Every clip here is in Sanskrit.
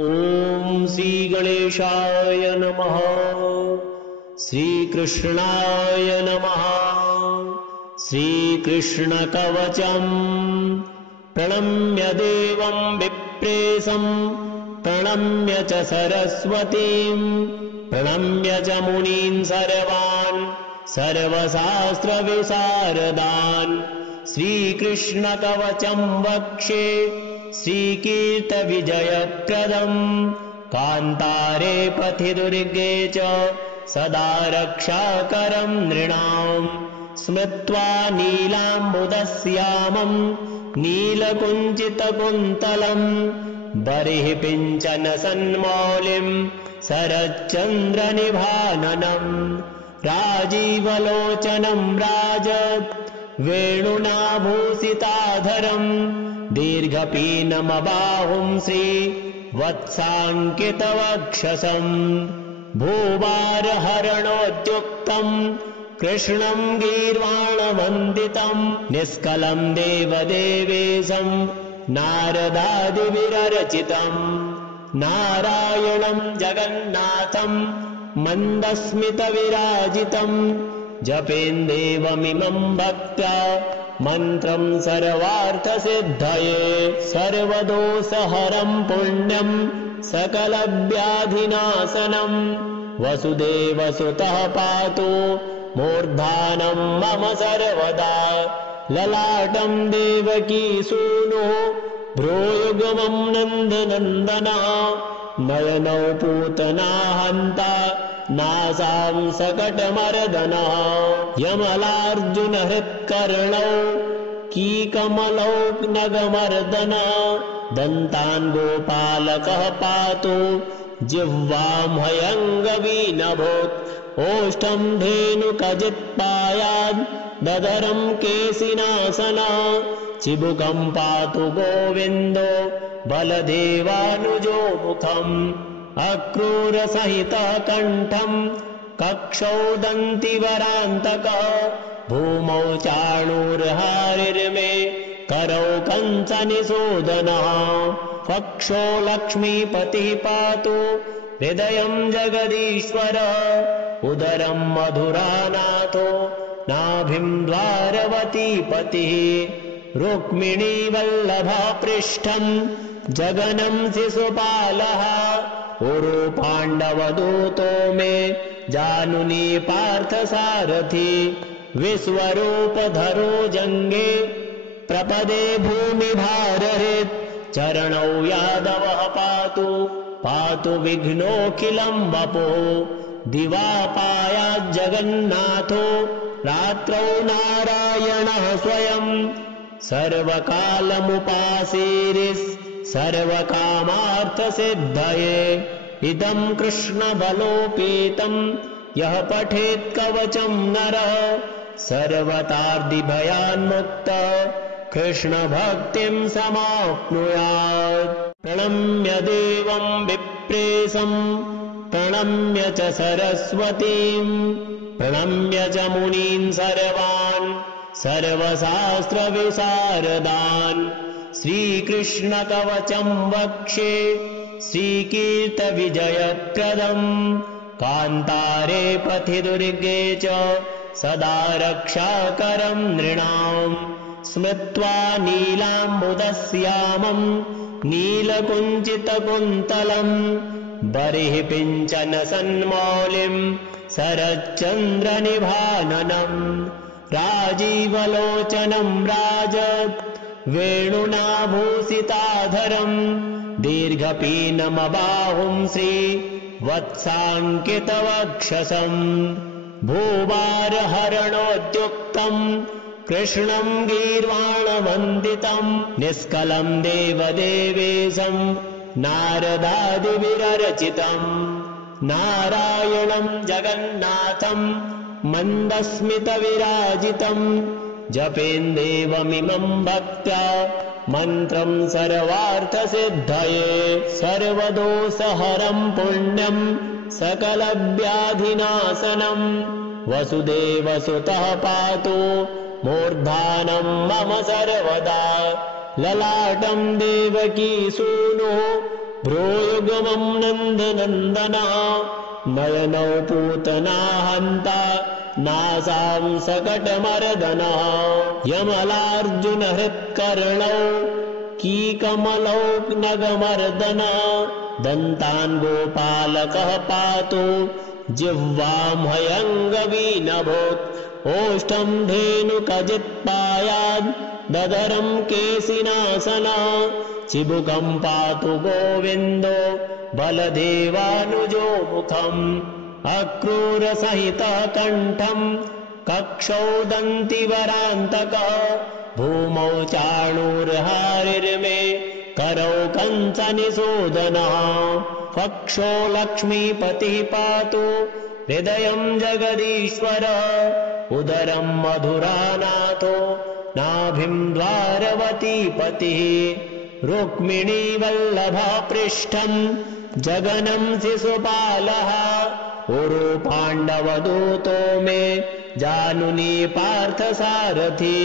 ॐ श्रीगणेशाय नमः। श्रीकृष्णाय नमः। श्रीकृष्णकवचम् प्रणम्य देवं विप्रेशं प्रणम्य च सरस्वतीं प्रणम्य च मुनीन् सर्वान् सर्वशास्त्रविशारदान् श्रीकृष्णकवचं वक्ष्ये श्रीकीर्तविजयप्रदम् कान्तारे पथि दुर्गे च सदा रक्षाकरं नृणाम् स्मृत्वा नीलाम्बुदश्यामं नीलकुञ्चितकुन्तलम् बर्हिपिञ्चन सन्मौलिं शरच्चन्द्रनिभाननम् राजीवलोचनं राजत् वेणुनाभूषिताधरम् दीर्घपीनमबाहुं श्रीवत्साङ्कितवक्षसम् भूभारहरणोद्युक्तम् कृष्णं गीर्वाणवन्दितम् निष्कलं देवदेवेशम् नारदादिभिरचितम् नारायणं जगन्नाथम् मन्दस्मितविराजितम् जपेन्देवमिमं भक्त्या मन्त्रं सर्वार्थसिद्धये सर्वदोषहरं पुण्यं सकलव्याधिनाशनं वसुदेवसुतः पातु मूर्धानं मम सर्वदा ललाटं देवकी सूनुः भ्रूयुग्मं नन्दनन्दनः नयनौ पूतना हन्ता नासां सकटमर्दनः यमलार्जुनहृत्कर्णौ कीकमलौ नगमर्दनः दन्तान् गोपालकः पातु जिह्वां हयङ्गवीनभूत् ओष्ठं धेनुकजित्पायात् ददरं केशिनाशनः चिबुकं पातु गोविन्दो बलदेवानुजो मुखम् अक्रूरसहितः कण्ठं कक्षौ दन्तिवरान्तकः भूमौ चाणूर्हारिर्मे करौ कञ्चनिषूदनः वक्षो लक्ष्मीपतिः पातु हृदयं जगदीश्वरः उदरं मधुरानाथो नाभिं द्वारवतीपतिः रुक्मिणीवल्लभः पृष्ठं जगनं शिशुपालः उरु पाण्डवदूतो मे जानुनी पार्थसारथि विश्वरूपधरो जङ्गे प्रपदे भूमिभारहृत् चरणौ यादवः पातु पातु विघ्नोऽखिलं वपुः दिवापायाज्जगन्नाथो रात्रौ नारायणः स्वयं सर्वकालमुपासीरिस् सर्वकामार्थसिद्धये इदं कृष्णबलोपेतं यः पठेत् कवचं नरः सर्वतार्दिभयान्मुक्तः कृष्णभक्तिं समाप्नुयात् प्रणम्य देवं विप्रेशं प्रणम्य च सरस्वतीं प्रणम्य च मुनीन् सर्वान् सर्वशास्त्रविशारदान् श्रीकृष्णकवचं वक्ष्ये श्रीकीर्तविजयप्रदम् कान्तारे पथि दुर्गे च सदा रक्षाकरं नृणाम् स्मृत्वा नीलाम्बुदश्यामं नीलकुञ्चितकुन्तलम् बर्हिपिञ्चन सन्मौलिं शरच्चन्द्रनिभाननम् राजीवलोचनं राजत् वेणुनाभूषिताधरम् दीर्घपीनमबाहुं श्रीवत्साङ्कितवक्षसम् भूभारहरणोद्युक्तम् कृष्णं गीर्वाणवन्दितम् निष्कलं देवदेवेशम् नारदादिभिरचितम् नारायणं जगन्नाथम् मन्दस्मितविराजितम् जपेन्देवमिमं भक्त्या मन्त्रं सर्वार्थसिद्धये सर्वदोषहरं पुण्यं सकलव्याधिनाशनं वसुदेवसुतः पातु मूर्धानं मम सर्वदा ललाटं देवकी सूनुः भ्रूयुगमं नन्दनन्दना नयनौ पूतना हन्ता नासां सकटमर्दना यमलार्जुनहृत्कर्णौ कीकमलौ नगमर्दना दन्तान् गोपालकः पातु जिह्वां हयङ्गवीनभूत् ओष्ठं धेनुकजित्पायाद् ददरं केशिनासना चिबुकं पातु गोविन्दो बलदेवानुजो मुखम् अक्रूरसहितः कण्ठं कक्षौ दन्तिवरान्तकः भूमौ चाणूर्हारिर्मे करौ कञ्चनिषूदनः पक्षो लक्ष्मीपतिः पातु हृदयं जगदीश्वर उदरं मधुरानाथो नाभिं द्वारवतीपतिः रुक्मिणीवल्लभः पृष्ठं जगनं शिशुपालः उरु पाण्डवदूतो मे जानुनी पार्थसारथि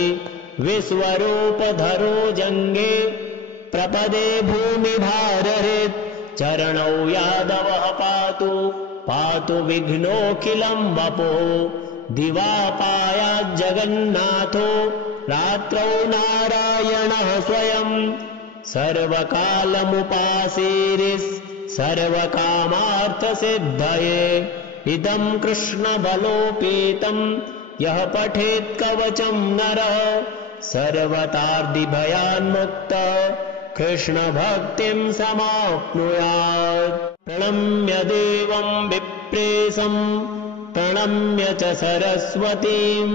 विश्वरूपधरो जङ्गे प्रपदे भूमिभारहृत् चरणौ यादवः पातु पातु विघ्नोऽखिलं वपुः दिवापायाज्जगन्नाथो रात्रौ नारायणः स्वयं सर्वकालमुपासीरिस् सर्वकामार्थसिद्धये इदं कृष्णबलोपेतं यः पठेत् कवचं नरः सर्वतार्दिभयान्मुक्तः कृष्णभक्तिं समाप्नुयात् प्रणम्य देवं विप्रेशं प्रणम्य च सरस्वतीं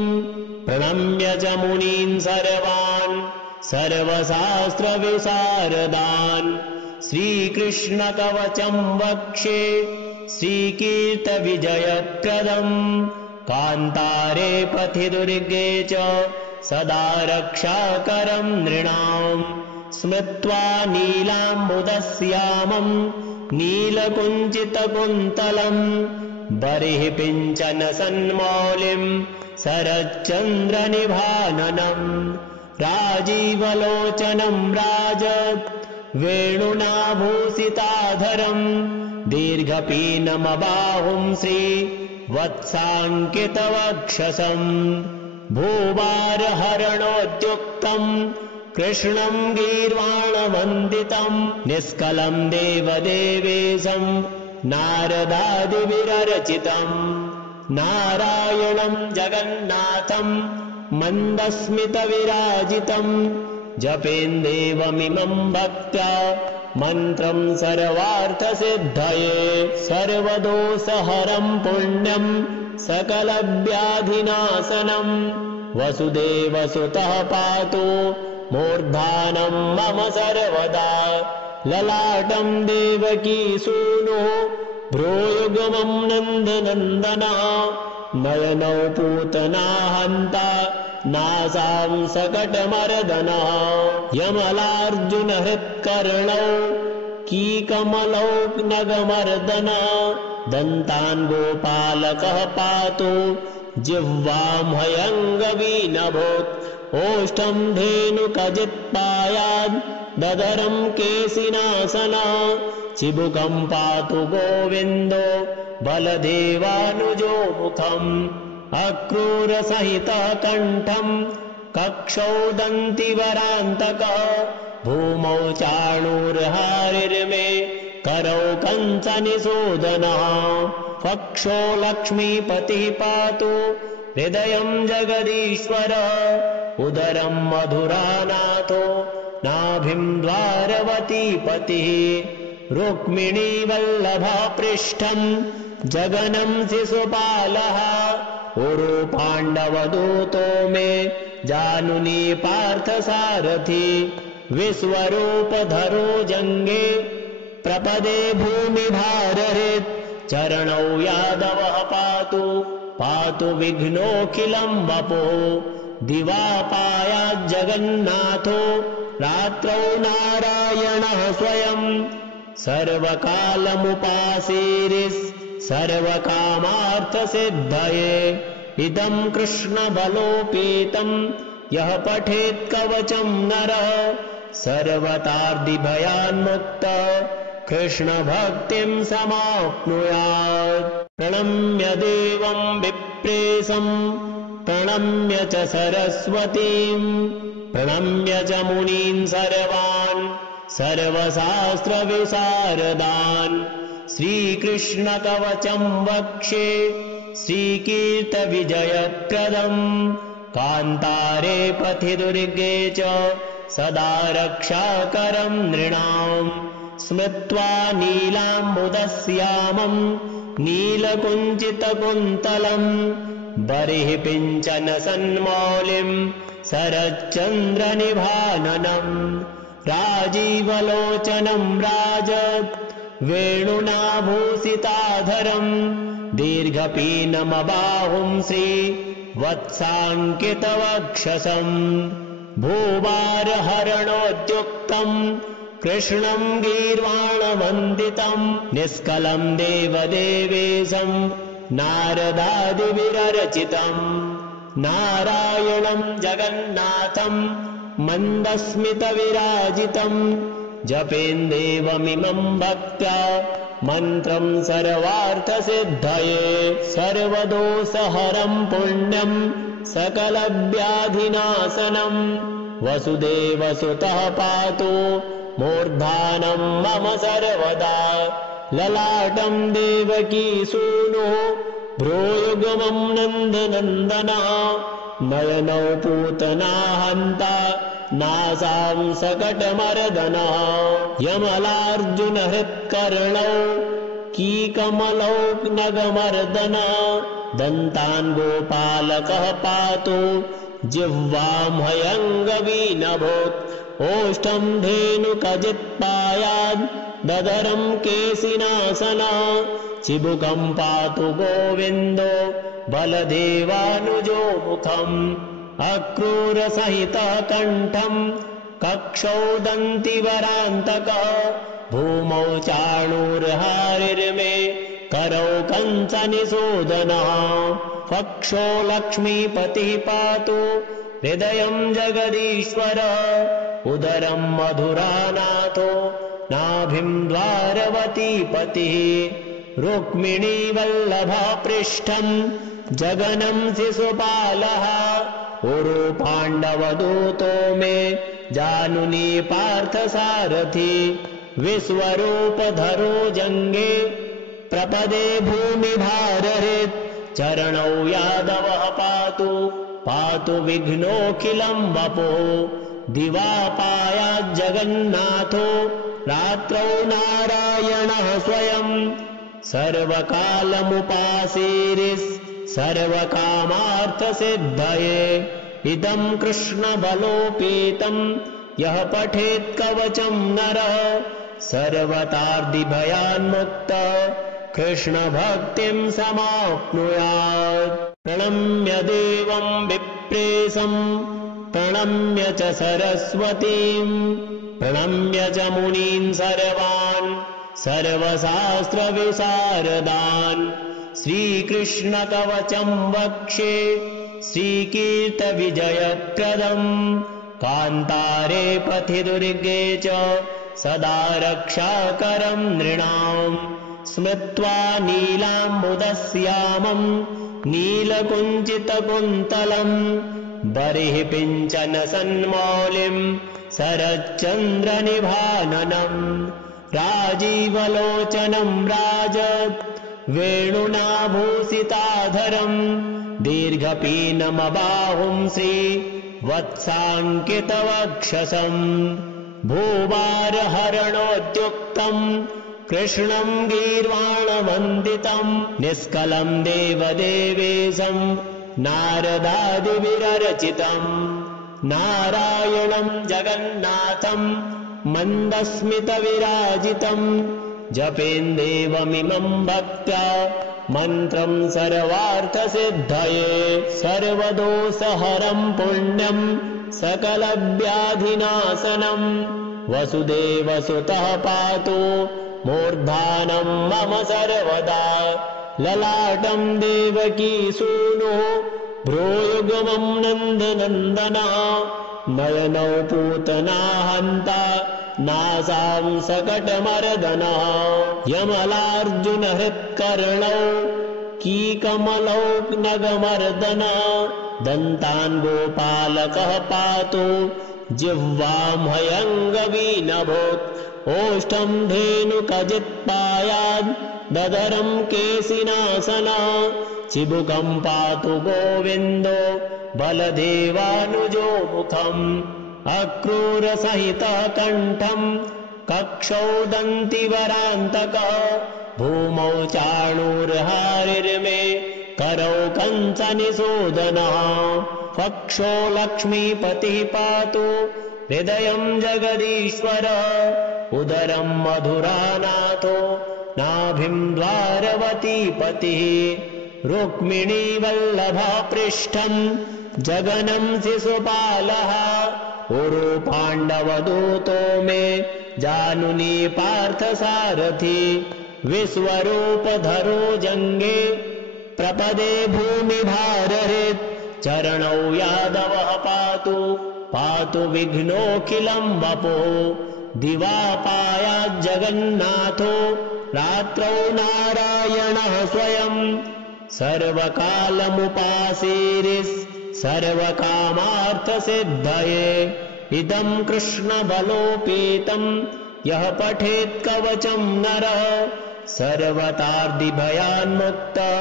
प्रणम्य च मुनीन् सर्वान् सर्वशास्त्रविशारदान् श्रीकृष्णकवचं वक्ष्ये श्रीकीर्तविजयप्रदम् कान्तारे पथि दुर्गे च सदा रक्षाकरं नृणाम् स्मृत्वा नीलाम्बुदश्यामं नीलकुञ्चितकुन्तलम् बर्हिपिञ्चन सन्मौलिं शरच्चन्द्रनिभाननम् राजीवलोचनं राजत् वेणुनाभूषिताधरम् दीर्घपीनमबाहुं श्रीवत्साङ्कितवक्षसम् भूभारहरणोद्युक्तम् कृष्णं गीर्वाणवन्दितं निष्कलं देवदेवेशं नारदादिविरचितम् नारायणं जगन्नाथं मन्दस्मितविराजितम् जपेन्देवमिमं भक्त्या मन्त्रं सर्वार्थसिद्धये सर्वदोषहरं पुण्यं सकलव्याधिनाशनम् वसुदेवसुतः पातु मूर्धानं मम सर्वदा ललाटं देवकी सूनुः भ्रूयुगमं नन्दनन्दना नयनौ पूतना हन्ता नासां सकटमर्दना यमलार्जुनहृत्कर्णौ कीकमलौ नगमर्दना दन्तान् गोपालकः पातु जिह्वां हयङ्गवीनभूत् ओष्ठं धेनुकजित्पायाद् ददरं केशिनासना चिबुकं पातु गोविन्दो बलदेवानुजो मुखम् अक्रूरसहितः कण्ठं कक्षौ दन्तिवरान्तकः भूमौ चाणूर्हारिर्मे करौ कञ्चनिषूदनः पक्षो लक्ष्मीपतिः पातु हृदयं जगदीश्वर उदरं मधुरानाथो नाभिं द्वारवतीपतिः रुक्मिणीवल्लभः पृष्ठं जगनं शिशुपालः उरु पाण्डवदूतो मे जानुनी पार्थसारथि विश्वरूपधरो जङ्गे प्रपदे भूमिभारहृत् चरणौ यादवः पातु पातु विघ्नोऽखिलं वपुः दिवापायाज्जगन्नाथो रात्रौ नारायणः स्वयं सर्वकालमुपासीरिस् सर्वकामार्थसिद्धये इदं कृष्णबलोपेतं यः पठेत् कवचं नरः सर्वतार्दिभयान्मुक्तः कृष्णभक्तिं समाप्नुयात्। प्रणम्य देवं विप्रेशं प्रणम्य च सरस्वतीं प्रणम्य च मुनीन् सर्वान् सर्वशास्त्रविशारदान् श्रीकृष्णकवचं वक्ष्ये श्रीकीर्तविजयप्रदम् कान्तारे पथि दुर्गे च सदा रक्षाकरं नृणाम् स्मृत्वा नीलाम्बुदश्यामं नीलकुञ्चितकुन्तलं बर्हिपिञ्चन सन्मौलिं शरच्चन्द्रनिभाननम् राजीवलोचनं राज वेणुनाभूषिताधरं दीर्घपीनमबाहुं श्रीवत्साङ्कितवक्षसं भूभारहरणोद्युक्तं कृष्णं गीर्वाणवन्दितं निष्कलं देवदेवेशं नारदादिविरचितं नारायणं जगन्नाथं मन्दस्मितविराजितं जपेन्देवमिमं भक्त्या मन्त्रं सर्वार्थसिद्धये सर्वदोषहरं पुण्यं सकलव्याधिनाशनं वसुदेवसुतः पातु मूर्धानं मम सर्वदा ललाटं देवकी सूनुः भ्रूयुगमं नन्दनन्दनः नयनौ पूतना हन्ता नासां सकटमर्दनः यमलार्जुनहृत्कर्णौ कीकमलौ नगमर्दनः दन्तान् गोपालकः पातु जिह्वां हयङ्गवीनभूत् ओष्ठं धेनुकजित्पायाद् ददरं केशिनाशनः चिबुकं पातु गोविन्दो बलदेवानुजो मुखम् अक्रूरसहितः कण्ठं कक्षौ दन्तिवरान्तकः भूमौ चाणूर्हारिर्मे करौ कञ्चनिषूदनः पक्षो लक्ष्मीपतिः पातु हृदयं जगदीश्वरः उदरं मधुरानाथो नाभिं द्वारवतीपतिः रुक्मिणीवल्लभः पृष्ठं जगनं शिशुपालः उरु पाण्डवदूतो मे जानुनी पार्थसारथि विश्वरूपधरो जङ्गे प्रपदे भूमिभारहृत् चरणौ यादवः पातु पातु विघ्नोऽखिलं वपुः दिवापायाज्जगन्नाथो रात्रौ नारायणः स्वयं सर्वकालमुपासीरिस् सर्वकामार्थसिद्धये इदं कृष्णबलोपेतं यः पठेत् कवचं नरः सर्वतार्दिभयान्मुक्तः कृष्णभक्तिं समाप्नुयात्। प्रणम्य देवं विप्रेशं प्रणम्य च सरस्वतीं प्रणम्य च मुनीन् सर्वान् सर्वशास्त्रविशारदान् श्रीकृष्णकवचं वक्ष्ये श्रीकीर्तविजयप्रदम् कान्तारे पथि दुर्गे च सदा रक्षाकरं नृणाम् स्मृत्वा नीलाम्बुदश्यामं नीलकुञ्चितकुन्तलं बर्हिपिञ्चन सन्मौलिं शरच्चन्द्रनिभाननम् राजीवलोचनं राज वेणुनाभूषिताधरं दीर्घपीनमबाहुं श्रीवत्साङ्कितवक्षसं भूभारहरणोद्युक्तं कृष्णं गीर्वाणवन्दितं निष्कलं देवदेवेशं नारदादिविरचितं नारायणं जगन्नाथं मन्दस्मितविराजितं जपेन्देवमिमं भक्त्या मन्त्रं सर्वार्थसिद्धये सर्वदोषहरं पुण्यं सकलव्याधिनाशनं वसुदेवसुतः पातु मूर्धानं मम सर्वदा ललाटं देवकी सूनुः भ्रूयुगमं नन्दनन्दनः नयनौ पूतना हन्ता नासां सकटमर्दनः यमलार्जुनहृत्कर्णौ कीकमलौ नगमर्दनः दन्तान् गोपालकः पातु जिह्वां हयङ्गवीनभूत् ओष्ठं धेनुकजित्पायाद् ददरं केशिनासनः चिबुकं पातु गोविन्दो बलदेवानुजो मुखम् अक्रूरसहितः कण्ठं कक्षौ दन्तिवरान्तकः भूमौ चाणूर्हारिर्मे करौ कंसनिषूदनः पक्षो लक्ष्मीपतिः पातु हृदयं जगदीश्वरः उदरं मधुरानाथो नाभिं द्वारवतीपतिः रुक्मिणीवल्लभः पृष्ठं जगनं शिशुपालः उरु पाण्डवदूतो मे जानुनी पार्थसारथि विश्वरूपधरो जङ्गे प्रपदे भूमिभारहृत् चरणौ यादवः पातु पातु विघ्नोऽखिलं वपुः दिवापायाज्जगन्नाथो रात्रौ नारायणः स्वयं सर्वकालमुपासीरिस् सर्वकामार्थसिद्धये इदं कृष्णबलोपेतं यः पठेत् कवचं नरः सर्वतार्दिभयान्मुक्तः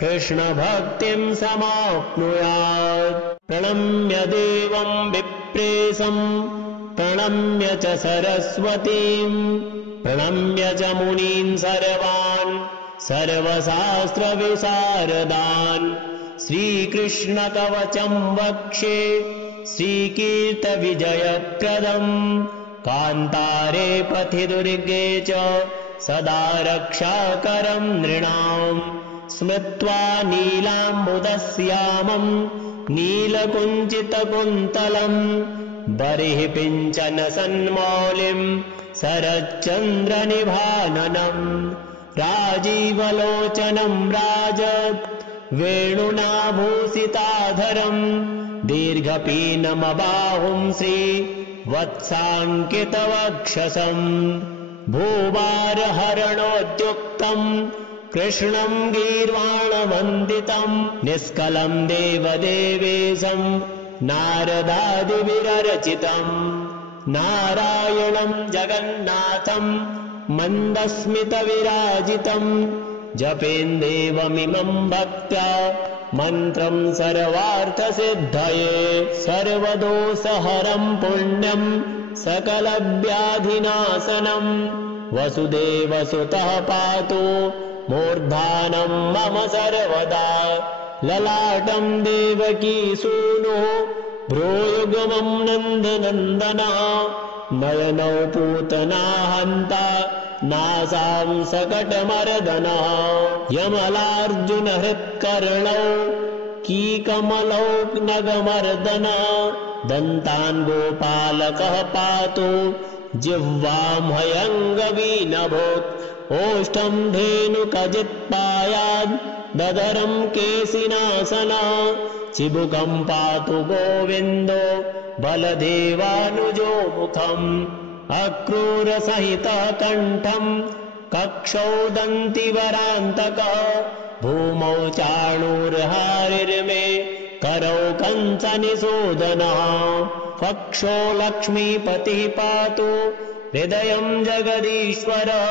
कृष्णभक्तिं समाप्नुयात् प्रणम्य देवं विप्रेशं प्रणम्य च सरस्वतीं प्रणम्य च मुनीन् सर्वान् सर्वशास्त्रविशारदान् श्रीकृष्णकवचं वक्ष्ये श्रीकीर्तविजयप्रदम् कान्तारे पथि दुर्गे च सदा रक्षाकरं नृणाम् स्मृत्वा नीलाम्बुदश्यामं नीलकुञ्चितकुन्तलम् बर्हिपिञ्चन सन्मौलिं शरच्चन्द्रनिभाननम् राजीवलोचनं राजत् वेणुनाभूषिताधरम् दीर्घपीनमबाहुं श्रीवत्साङ्कितवक्षसम् भूभारहरणोद्युक्तम् कृष्णं गीर्वाणवन्दितं निष्कलं देवदेवेशं नारदादिविरचितम् नारायणं जगन्नाथं मन्दस्मितविराजितम् जपेन्देवमिमं भक्त्या मन्त्रं सर्वार्थसिद्धये सर्वदोषहरं पुण्यं सकलव्याधिनाशनम् वसुदेवसुतः पातु मूर्धानं मम सर्वदा ललाटं देवकीसूनुः भ्रूयुगमं नन्दनन्दनः नयनौ पूतना हन्ता नासां सकटमर्दनः यमलार्जुनहृत्कर्णौ कीकमलौ नगमर्दनः दन्तान् गोपालकः पातु जिह्वां हयङ्गवीनभूत् ओष्ठं धेनुकजित्पायाद् ददरं केशिनासनः चिबुकं पातु गोविन्दो बलदेवानुजो मुखम् अक्रूरसहितः कण्ठं कक्षौ दन्तिवरान्तकः भूमौ चाणूर्हारिर्मे करौ कंसनिषूदनः पक्षो लक्ष्मीपतिः पातु हृदयं जगदीश्वरः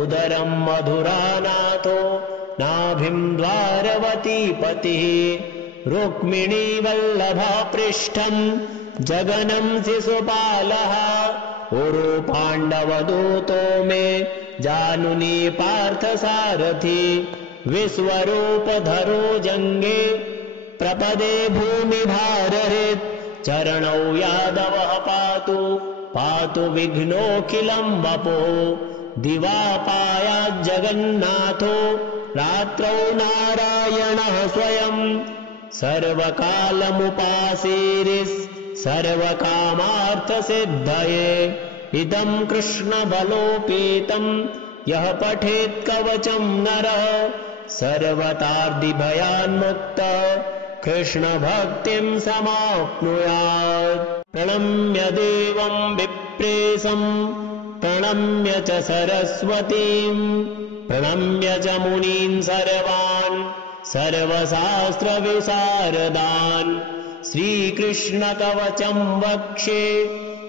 उदरं मधुरानाथो नाभिं द्वारवतीपतिः रुक्मिणीवल्लभः पृष्ठं जगनं शिशुपालः उरु पाण्डवदूतो मे जानुनी पार्थसारथि विश्वरूपधरो जङ्गे प्रपदे भूमिभारहृत् चरणौ यादवः पातु पातु विघ्नोऽखिलं वपुः दिवापायाज्जगन्नाथो रात्रौ नारायणः स्वयं सर्वकालमुपासीरिस् सर्वकामार्थसिद्धये इदं कृष्णबलोपेतं यः पठेत् कवचं नरः सर्वतार्दिभयान्मुक्तः कृष्णभक्तिं समाप्नुयात् प्रणम्य देवं विप्रेशं प्रणम्य च सरस्वतीं प्रणम्य च मुनीन् सर्वान् सर्वशास्त्रविशारदान् श्रीकृष्णकवचं वक्ष्ये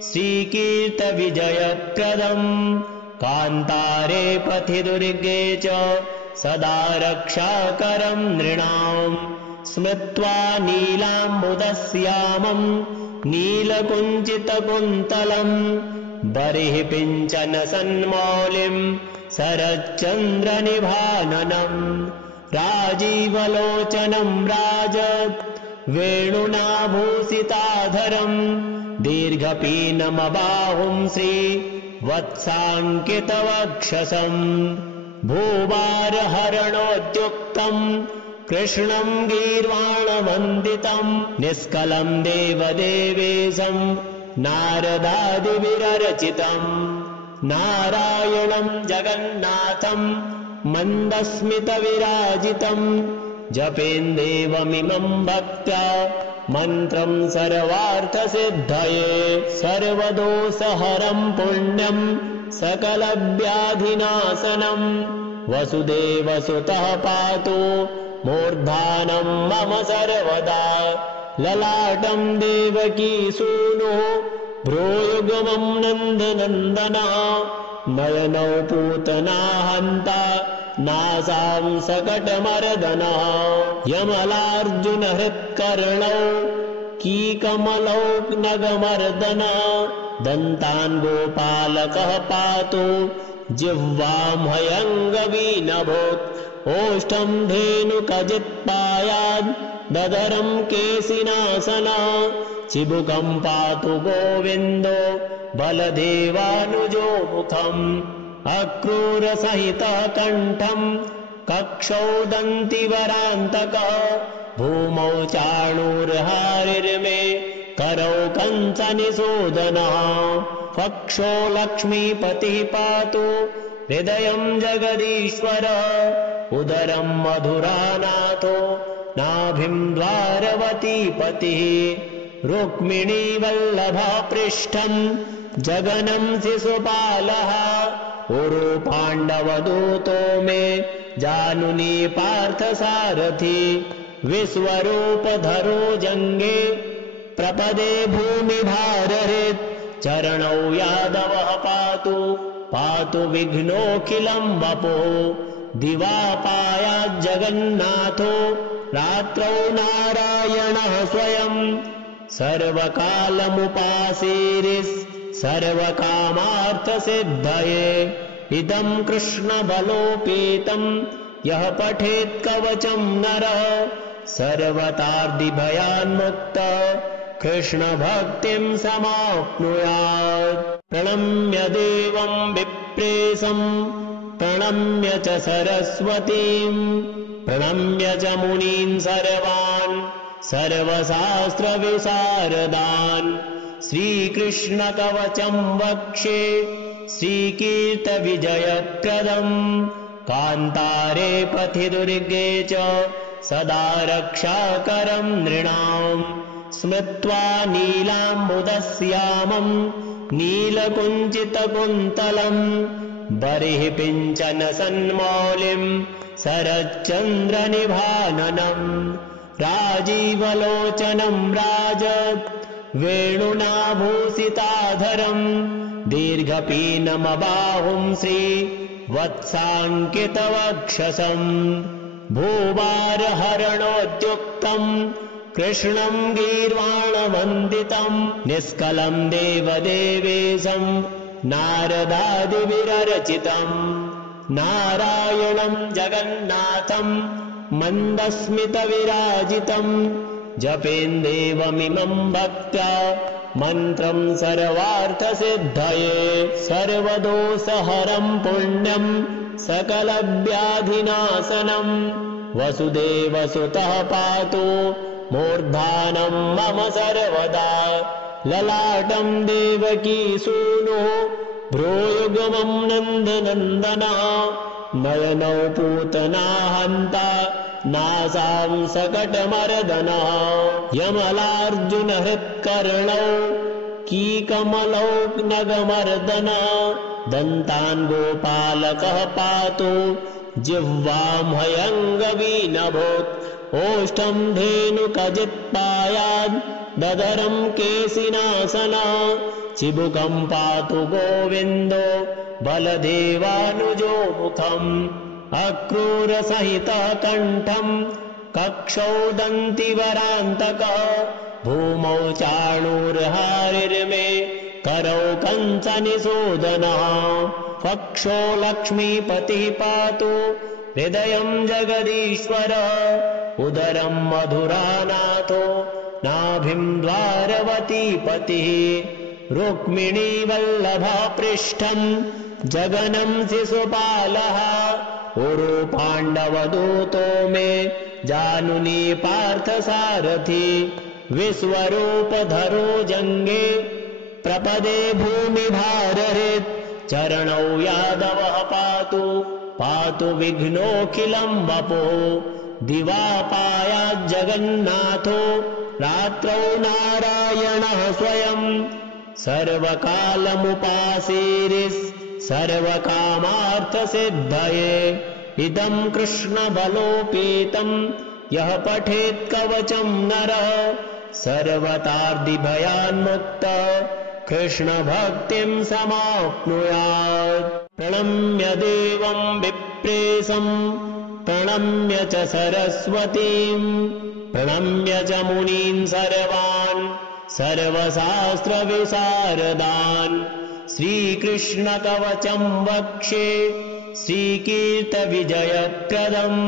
श्रीकीर्तविजयप्रदम् कान्तारे पथि दुर्गे च सदा रक्षाकरं नृणाम् स्मृत्वा नीलाम्बुदश्यामं नीलकुञ्चितकुन्तलं बर्हिपिञ्चन सन्मौलिं शरच्चन्द्रनिभाननम् राजीवलोचनं राज वेणुनाभूषिताधरम् दीर्घपीनमबाहुं श्रीवत्साङ्कितवक्षसम् भूभारहरणोद्युक्तम् कृष्णं गीर्वाणवन्दितं निष्कलं देवदेवेशं नारदादिभिरचितम् नारायणं जगन्नाथं मन्दस्मितविराजितं जपेन्देवमिमं भक्त्या मन्त्रं सर्वार्थसिद्धये सर्वदोषहरं पुण्यं सकलव्याधिनाशनं वसुदेवसुतः पातु मूर्धानं मम सर्वदा ललाटं देवकी सूनुः भ्रूयुगमं नन्दनन्दनः नयनौ पूतना हन्ता नासां सकटमर्दनः यमलार्जुनहृत्कर्णौ कीकमलौ नगमर्दनः दन्तान् गोपालकः पातु जिह्वां हयङ्गवीनभूत् ओष्ठं धेनुकजित्पायाद् ददरं केशिनासनः चिबुकं पातु गोविन्दो बलदेवानुजो मुखम् अक्रूरसहितः कण्ठं कक्षौ दन्तिवरान्तकः भूमौ चाणूर्हारिर्मे करौ कञ्चनिषूदनः पक्षो लक्ष्मीपतिः पातु हृदयं जगदीश्वरः उदरं मधुरानाथो नाभिं द्वारवतीपतिः रुक्मिणीवल्लभः पृष्ठं जगनं शिशुपालः उरु पाण्डवदूतो मे जानुनी पार्थसारथि विश्वरूपधरो जङ्गे प्रपदे भूमिभारहृत् चरणौ यादवः पातु पातु विघ्नोऽखिलं वपुः दिवापायाज्जगन्नाथो रात्रौ नारायणः स्वयं सर्वकालमुपासीरिस् सर्वकामार्थसिद्धये इदं कृष्णबलोपेतं यः पठेत् कवचं नरः सर्वतार्दिभयान्मुक्तः कृष्णभक्तिं समाप्नुयात् प्रणम्य देवं विप्रेशं प्रणम्य च सरस्वतीं प्रणम्य च मुनीन् सर्वान् सर्वशास्त्रविशारदान् श्रीकृष्णकवचं वक्ष्ये श्रीकीर्तविजयप्रदम् कान्तारे पथि दुर्गे च सदा रक्षाकरं नृणाम् स्मृत्वा नीलाम्बुदश्यामं नीलकुञ्चितकुन्तलं बर्हिपिञ्चन सन्मौलिं शरच्चन्द्रनिभाननम् राजीवलोचनं राज वेणुनाभूषिताधरम् दीर्घपीनमबाहुं श्रीवत्साङ्कितवक्षसम् भूभारहरणोद्युक्तम् कृष्णं गीर्वाणवन्दितं निष्कलं देवदेवेशं नारदादिभिरचितम् नारायणं जगन्नाथं मन्दस्मितविराजितं जपेन्देवमिमं भक्त्या मन्त्रं सर्वार्थसिद्धये सर्वदोषहरं पुण्यं सकलव्याधिनाशनं वसुदेवसुतः पातु मूर्धानं मम सर्वदा ललाटं देवकी सूनुः भ्रूयुगमं नन्दनन्दनः नयनौ पूतना हन्ता नासां सकटमर्दनः यमलार्जुनहृत्कर्णौ कीकमलौघ्नगमर्दन दन्तान् गोपालकः पातु जिह्वां हयङ्गवीनभूत् ओष्ठं धेनुकजित्पायाद् ददरं केशिनासना चिबुकं पातु गोविन्दो बलदेवानुजो मुखम् अक्रूरसहितः कण्ठं कक्षौ दन्तिवरान्तकः भूमौ चाणूर्हारिर्मे करौ कंसनिषूदनः वक्षो लक्ष्मीपतिः पातु हृदयं जगदीश्वरः उदरं मधुरानाथो नाभिं द्वारवतीपतिः रुक्मिणीवल्लभः पृष्ठं जगनं शिशुपालः उरु पाण्डवदूतो मे जानुनी पार्थसारथि विश्वरूपधरो जङ्गे प्रपदे भूमिभारहृत् चरणौ यादवः पातु पातु विघ्नोऽखिलं वपुः दिवापायाज्जगन्नाथो रात्रौ नारायणः स्वयं सर्वकालमुपासीरिस् सर्वकामार्थसिद्धये इदं कृष्णबलोपेतं यः पठेत् कवचं नरः सर्वतार्दिभयान्मुक्तः कृष्णभक्तिं समाप्नुयात् प्रणम्य देवं विप्रेशं प्रणम्य च सरस्वतीं प्रणम्य च मुनीन् सर्वान् सर्वशास्त्रविशारदान् श्रीकृष्णकवचं वक्षे श्रीकीर्तविजयप्रदम्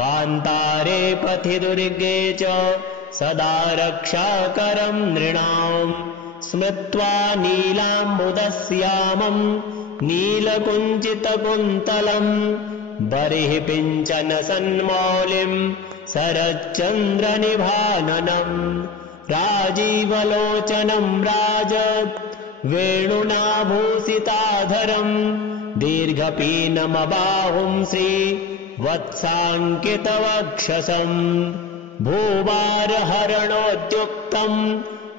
कान्तारे पथि दुर्गे च सदा रक्षाकरं नृणाम् स्मृत्वा नीलाम्बुदश्यामं नीलकुञ्चितकुन्तलम् बर्हिपिञ्चन सन्मौलिं शरच्चन्द्रनिभाननम् राजीवलोचनं राजत् वेणुनाभूषिताधरम् दीर्घपीनमबाहुं श्रीवत्साङ्कितवक्षसम् भूभारहरणोद्युक्तं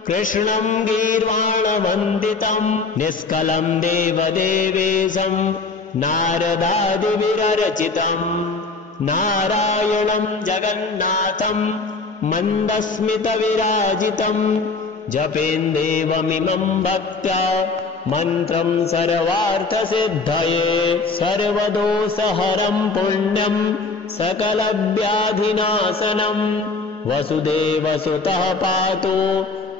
कृष्णं गीर्वाणवन्दितं निष्कलं देवदेवेशं नारदादिविरचितं नारायणं जगन्नाथं मन्दस्मितविराजितं जपेन्देवमिमं भक्त्या मन्त्रं सर्वार्थसिद्धये सर्वदोषहरं पुण्यं सकलव्याधिनाशनं वसुदेवसुतः पातु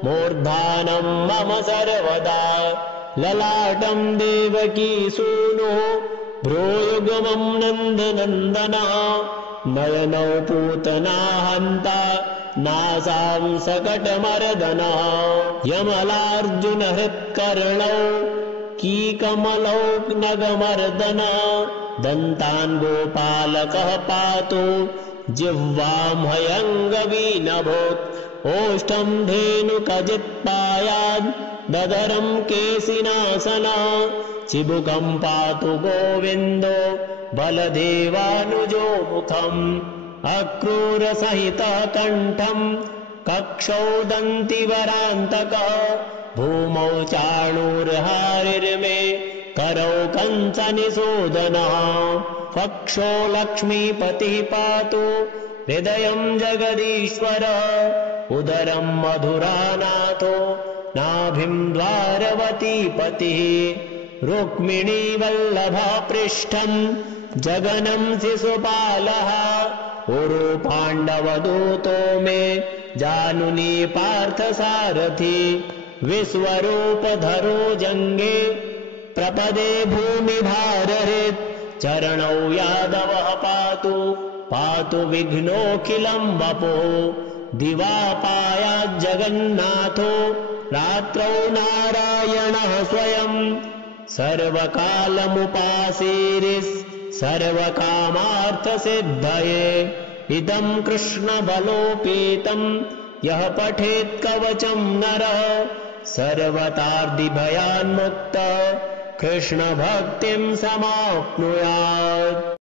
मूर्धानं मम सर्वदा ललाटं देवकीसूनुः भ्रूयुगमं नन्दनन्दनः नयनौ पूतना हन्ता नासां सकटमर्दनः यमलार्जुनहृत्कर्णौ कीकमलौघ्नगमर्दनः दन्तान् गोपालकः पातु जिह्वां हयङ्गवीनभूत् ओष्ठं धेनुकजित्पायाद् ददरं केशिनासना चिबुकं पातु गोविन्दो बलदेवानुजो मुखम् अक्रूरसहितः कण्ठं कक्षौ दन्तिवरान्तकः भूमौ चाणूर्हारिर्मे करौ कंसनिषूदनः वक्षो लक्ष्मीपतिः पातु हृदयं जगदीश्वरः उदरं मधुरानाथो नाभिं द्वारवतीपतिः रुक्मिणीवल्लभः पृष्ठं जगनं शिशुपालः उरु पाण्डवदूतो मे जानुनी पार्थसारथि विश्वरूपधरो जङ्गे प्रपदे भूमिभारहृत् चरणौ यादवः पातु पातु विघ्नोऽखिलं वपुः दिवापायाज्जगन्नाथो रात्रौ नारायणः स्वयं सर्वकालमुपासीरिस् सर्वकामार्थसिद्धये इदं कृष्णबलोपेतं यः पठेत् कवचं नरः सर्वतार्दिभयान्मुक्तः कृष्णभक्तिं समाप्नुयात्।